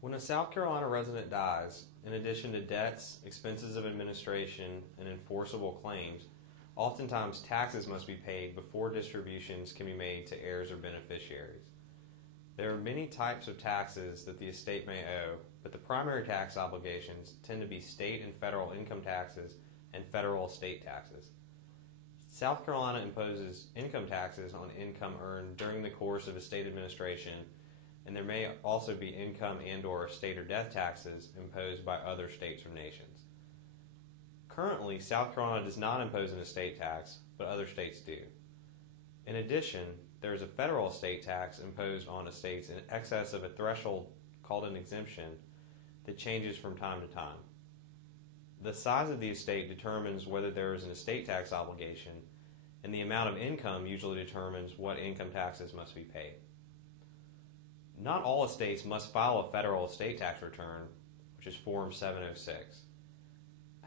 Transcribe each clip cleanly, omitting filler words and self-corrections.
When a South Carolina resident dies, in addition to debts, expenses of administration, and enforceable claims, oftentimes taxes must be paid before distributions can be made to heirs or beneficiaries. There are many types of taxes that the estate may owe, but the primary tax obligations tend to be state and federal income taxes and federal estate taxes. South Carolina imposes income taxes on income earned during the course of estate administration, and there may also be income and/or estate or death taxes imposed by other states or nations. Currently, South Carolina does not impose an estate tax, but other states do. In addition, there is a federal estate tax imposed on estates in excess of a threshold called an exemption that changes from time to time. The size of the estate determines whether there is an estate tax obligation, and the amount of income usually determines what income taxes must be paid. Not all estates must file a federal estate tax return, which is Form 706.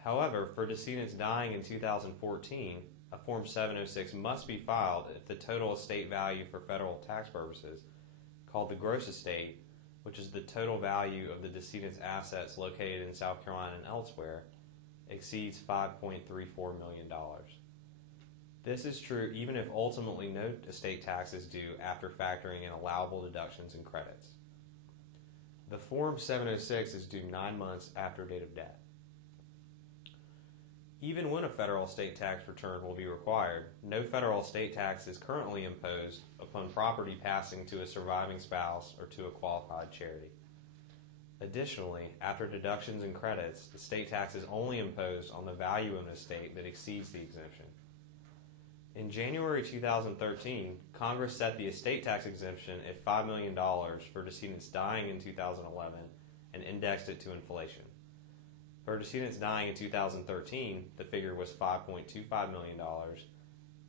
However, for decedents dying in 2014, a Form 706 must be filed if the total estate value for federal tax purposes, called the gross estate, which is the total value of the decedent's assets located in South Carolina and elsewhere, exceeds $5.34 million. This is true even if ultimately no estate tax is due after factoring in allowable deductions and credits. The Form 706 is due 9 months after date of death. Even when a federal estate tax return will be required, no federal estate tax is currently imposed upon property passing to a surviving spouse or to a qualified charity. Additionally, after deductions and credits, the state tax is only imposed on the value of an estate that exceeds the exemption. In January 2013, Congress set the estate tax exemption at $5 million for decedents dying in 2011 and indexed it to inflation. For decedents dying in 2013, the figure was $5.25 million,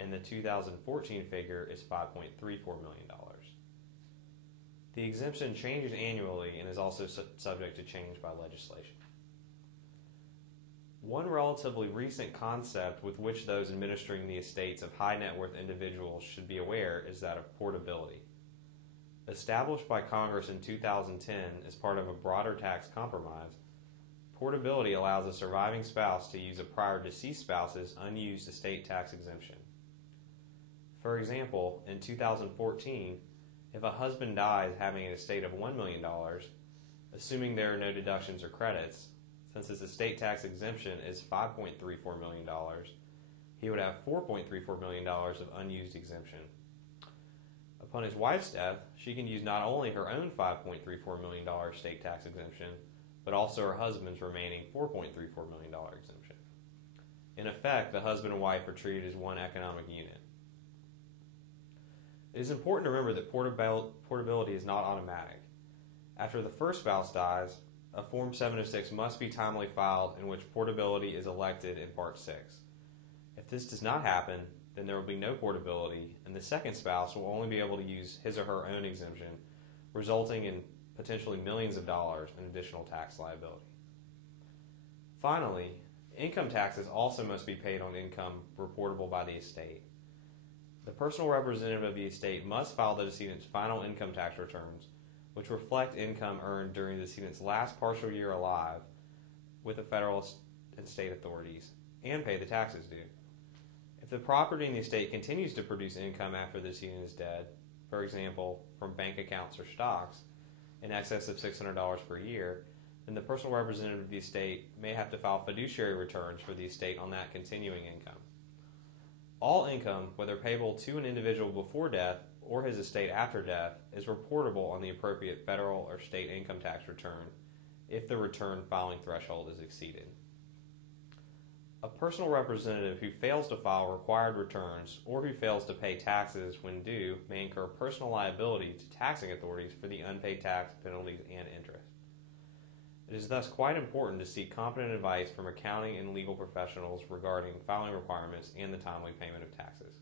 and the 2014 figure is $5.34 million. The exemption changes annually and is also subject to change by legislation. One relatively recent concept with which those administering the estates of high net worth individuals should be aware is that of portability. Established by Congress in 2010 as part of a broader tax compromise, portability allows a surviving spouse to use a prior deceased spouse's unused estate tax exemption. For example, in 2014, if a husband dies having an estate of $1 million, assuming there are no deductions or credits, since his estate tax exemption is $5.34 million, he would have $4.34 million of unused exemption. Upon his wife's death, she can use not only her own $5.34 million estate tax exemption, but also her husband's remaining $4.34 million exemption. In effect, the husband and wife are treated as one economic unit. It is important to remember that portability is not automatic. After the first spouse dies, a Form 706 must be timely filed in which portability is elected in Part 6. If this does not happen, then there will be no portability, and the second spouse will only be able to use his or her own exemption, resulting in potentially millions of dollars in additional tax liability. Finally, income taxes also must be paid on income reportable by the estate. The personal representative of the estate must file the decedent's final income tax returns, which reflect income earned during the decedent's last partial year alive with the federal and state authorities, and pay the taxes due. If the property in the estate continues to produce income after the decedent is dead, for example, from bank accounts or stocks, in excess of $600 per year, then the personal representative of the estate may have to file fiduciary returns for the estate on that continuing income. All income, whether payable to an individual before death or his estate after death, is reportable on the appropriate federal or state income tax return if the return filing threshold is exceeded. A personal representative who fails to file required returns or who fails to pay taxes when due may incur personal liability to taxing authorities for the unpaid tax, penalties, and interest. It is thus quite important to seek competent advice from accounting and legal professionals regarding filing requirements and the timely payment of taxes.